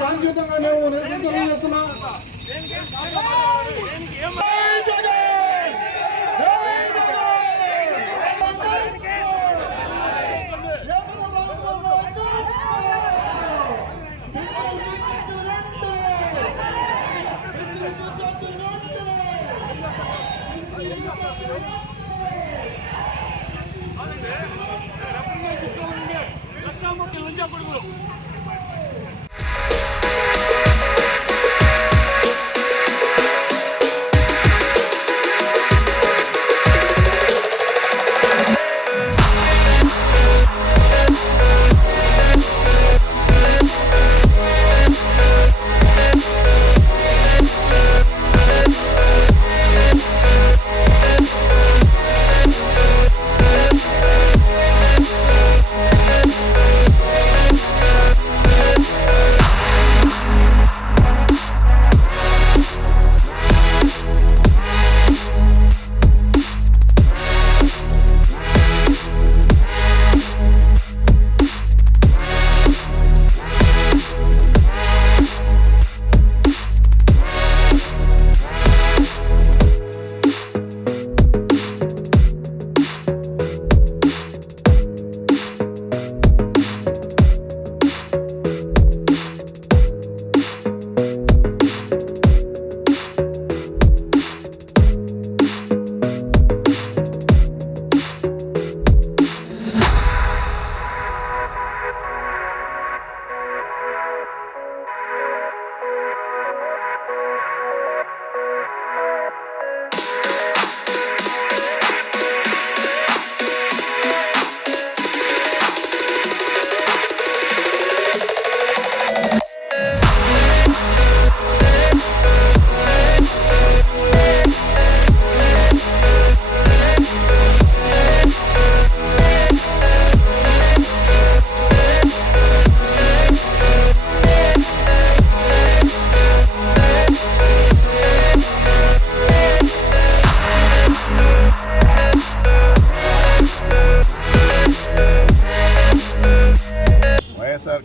శాంతియుతంగా మేము నిరసన తెలియజేస్తున్నాం.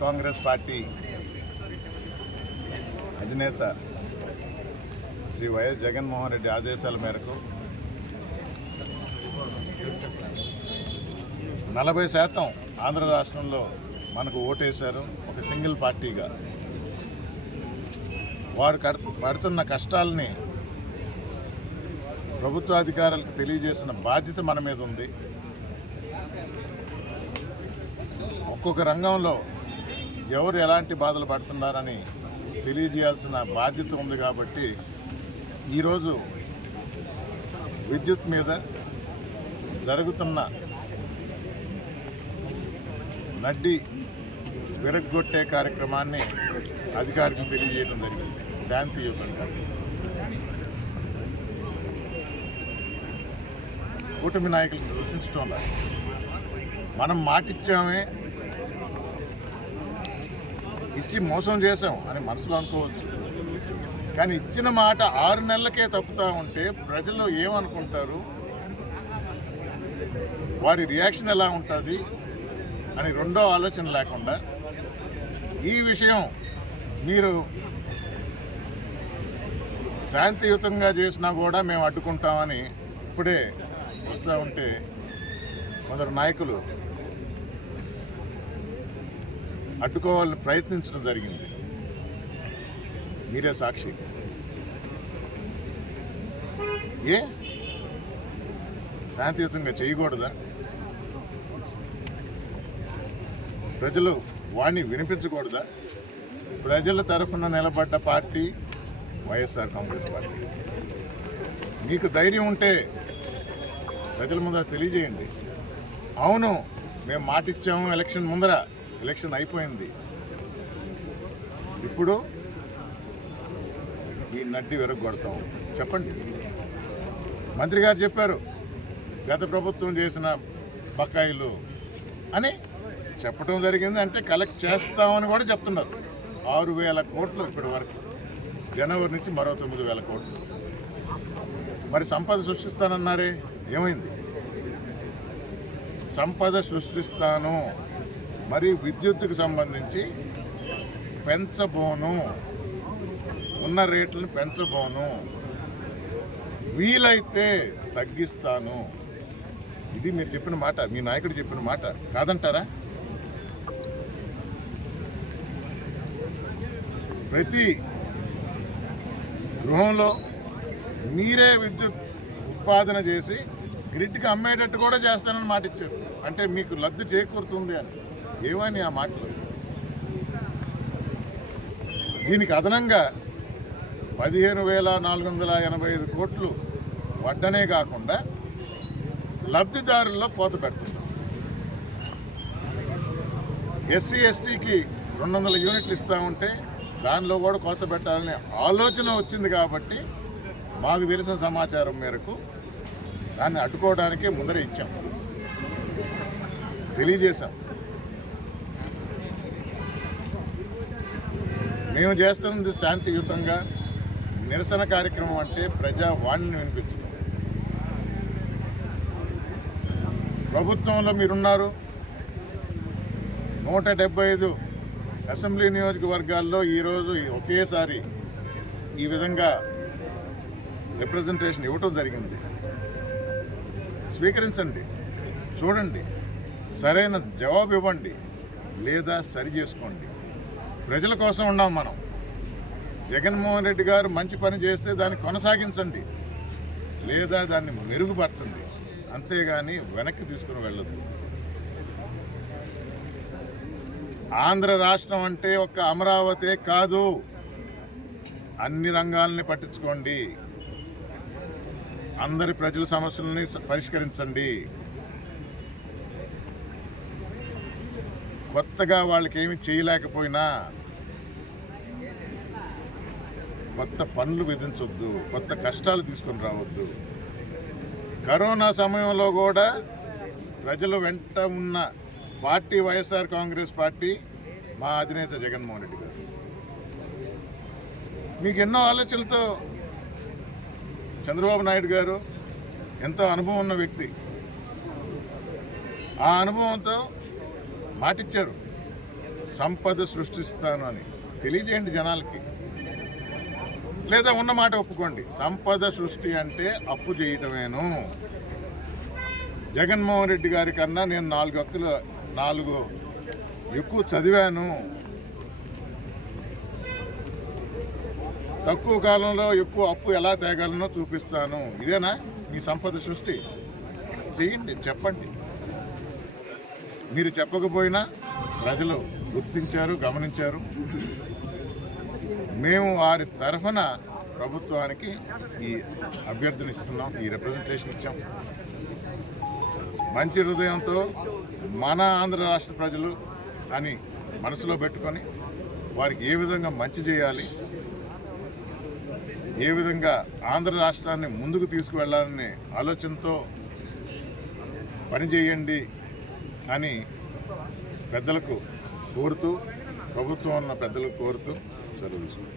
కాంగ్రెస్ పార్టీ అధినేత శ్రీ వైఎస్ జగన్మోహన్ రెడ్డి ఆదేశాల మేరకు 40% ఆంధ్ర రాష్ట్రంలో మనకు ఓటేశారు. ఒక సింగిల్ పార్టీగా వారు పడుతున్న కష్టాలని ప్రభుత్వాధికారులకు తెలియజేసిన బాధ్యత మన మీద ఉంది. ఒక్కొక్క రంగంలో ఎవరు ఎలాంటి బాధలు పడుతున్నారని తెలియజేయాల్సిన బాధ్యత ఉంది. కాబట్టి ఈరోజు విద్యుత్ మీద జరుగుతున్న నడ్డి విరగ్గొట్టే కార్యక్రమాన్ని అధికారులకు తెలియజేయడం జరిగింది. శాంతియుతంగా కూటమి నాయకులను గుర్తించడం మనం మాటిచ్చామే, ఇచ్చి మోసం చేసాం అని మనసులో అనుకోవచ్చు. కానీ ఇచ్చిన మాట 6 నెలలకే తప్పుతూ ఉంటే ప్రజలు ఏమనుకుంటారు, వారి రియాక్షన్ ఎలా ఉంటుంది అని రెండో ఆలోచన లేకుండా ఈ విషయం మీరు శాంతియుతంగా చేసినా కూడా మేము అడ్డుకుంటామని ఇప్పుడే వస్తూ ఉంటే కొందరు నాయకులు అడ్డుకోవాలని ప్రయత్నించడం జరిగింది. మీరే సాక్షి. శాంతియుతంగా చేయకూడదా? ప్రజలు వాణ్ణి వినిపించకూడదా? ప్రజల తరఫున నిలబడ్డ పార్టీ వైఎస్ఆర్ కాంగ్రెస్ పార్టీ. మీకు ధైర్యం ఉంటే ప్రజల ముందర తెలియజేయండి. అవును, మేము మాటిచ్చాము ఎలక్షన్ ముందర, ఎలక్షన్ అయిపోయింది, ఇప్పుడు ఈ నడ్డి విరగొడతాం చెప్పండి. మంత్రి గారు చెప్పారు గత ప్రభుత్వం చేసిన బకాయిలు అని చెప్పడం జరిగింది. అంటే కలెక్ట్ చేస్తామని కూడా చెప్తున్నారు. 6,000 కోట్లు ఇప్పటి వరకు, జనవరి నుంచి మరో 9,000 కోట్లు. మరి సంపద సృష్టిస్తానన్నారే, ఏమైంది? సంపద సృష్టిస్తాను మరి విద్యుత్తుకు సంబంధించి పెంచబోను, ఉన్న రేట్లను పెంచబోను, వీలైతే తగ్గిస్తాను. ఇది మీరు చెప్పిన మాట, మీ నాయకుడు చెప్పిన మాట కాదంటారా? ప్రతి గృహంలో మీరే విద్యుత్ ఉత్పాదన చేసి గ్రిడ్కి అమ్మేటట్టు కూడా చేస్తానని మాట ఇచ్చారు. అంటే మీకు లబ్ధి చేకూరుతుంది అని. ఏమని ఆ మాటలు? దీనికి అదనంగా 15,485 కోట్లు వడ్డనే కాకుండా లబ్ధిదారుల్లో కోత పెడుతుంది. ఎస్సీ ఎస్టీకి 200 యూనిట్లు ఇస్తా ఉంటే దానిలో కూడా కోత పెట్టాలనే ఆలోచన వచ్చింది కాబట్టి మాకు తెలిసిన సమాచారం మేరకు దాన్ని అడ్డుకోవడానికే ముందరే ఇచ్చాం, తెలియజేశాం. మేము చేస్తున్నది శాంతియుతంగా నిరసన కార్యక్రమం అంటే ప్రజావాణిని వినిపించడం. ప్రభుత్వంలో మీరున్నారు. 175 అసెంబ్లీ నియోజకవర్గాల్లో ఈరోజు ఒకేసారి ఈ విధంగా రిప్రజెంటేషన్ ఇవ్వటం జరిగింది. స్వీకరించండి, చూడండి, సరైన జవాబు ఇవ్వండి, లేదా సరి చేసుకోండి. ప్రజల కోసం ఉన్నాం మనం. జగన్మోహన్ రెడ్డి గారు మంచి పని చేస్తే దాన్ని కొనసాగించండి, లేదా దాన్ని మెరుగుపరచండి. అంతేగాని వెనక్కి తీసుకుని వెళ్ళదు. ఆంధ్ర రాష్ట్రం అంటే ఒక్క అమరావతి కాదు, అన్ని రంగాల్ని పట్టించుకోండి, అందరి ప్రజల సమస్యలని పరిష్కరించండి. కొత్తగా వాళ్ళకి ఏమి చేయలేకపోయినా కొత్త పనులు విధించొద్దు, కొత్త కష్టాలు తీసుకొని రావద్దు. కరోనా సమయంలో కూడా ప్రజలు వెంట ఉన్న పార్టీ వైఎస్ఆర్ కాంగ్రెస్ పార్టీ, మా అధినేత జగన్మోహన్ రెడ్డి గారు. మీకు ఎన్నో ఆలోచనలతో చంద్రబాబు నాయుడు గారు ఎంతో అనుభవం ఉన్న వ్యక్తి. ఆ అనుభవంతో మాటిచ్చారు, సంపద సృష్టిస్తాను అని. తెలియజేయండి జనాలకి, లేదా ఉన్న మాట ఒప్పుకోండి. సంపద సృష్టి అంటే అప్పు చేయటమేను. జగన్మోహన్ రెడ్డి గారి కన్నా నేను 4 ఎక్కువ చదివాను, తక్కువ కాలంలో ఎక్కువ అప్పు ఎలా తేగలనో చూపిస్తాను. ఇదేనా మీ సంపద సృష్టి? చేయండి, చెప్పండి. మీరు చెప్పకపోయినా ప్రజలు గుర్తించారు, గమనించారు. మేము వారి తరఫున ప్రభుత్వానికి ఈ అభ్యర్థన ఇస్తున్నాం, ఈ రిప్రజెంటేషన్ ఇచ్చాం. మంచి హృదయంతో మన ఆంధ్ర రాష్ట్ర ప్రజలు అని మనసులో పెట్టుకొని వారికి ఏ విధంగా మంచి చేయాలి, ఏ విధంగా ఆంధ్ర రాష్ట్రాన్ని ముందుకు తీసుకువెళ్ళాలనే ఆలోచనతో పనిచేయండి అని పెద్దలకు కోరుతూ, ప్రభుత్వం ఉన్న పెద్దలకు కోరుతూ సెలవు తీసుకుంటాం.